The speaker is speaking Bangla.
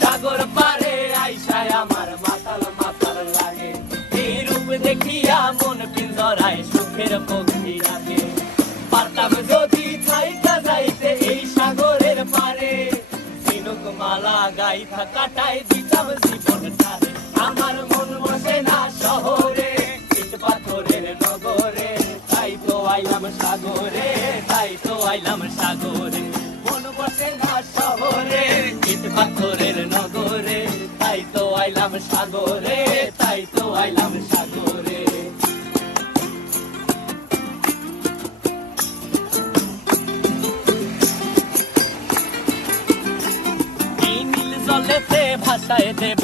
সাগর পারে আইসায় আমার মাতাল মাতাল লাগে। এই রূপ দেখিয়া মন পিঞ্জরায় সুখের পক্ষী রাখে। পারতাম যদি থাইকা যাইতে এই সাগরের পারে, ঝিনুক মালা গাইথা কাটাই দিতাম জীবনটারে। আমার মন বসে না শহরে, ইট পাথরের নগরে, তাই তো আইলাম সাগরে, তাই তো আইলাম সাগরে। মন বসে না শহরে, ইট পাথরের নগরে, তাই তো আইলাম সাগরে, তাই তো আইলাম সাগরে। এই নীল জলেতে ভাসায় দেব